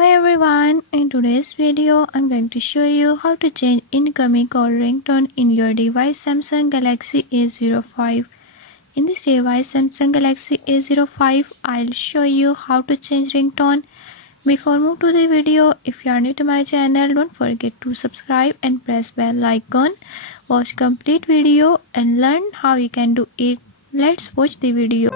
Hi everyone, in today's video I'm going to show you how to change incoming call ringtone in your device Samsung Galaxy A05. In this device Samsung Galaxy A05, I'll show you how to change ringtone. Before move to the video, if you are new to my channel, don't forget to subscribe and press bell icon. Watch complete video and learn how you can do it. Let's watch the video.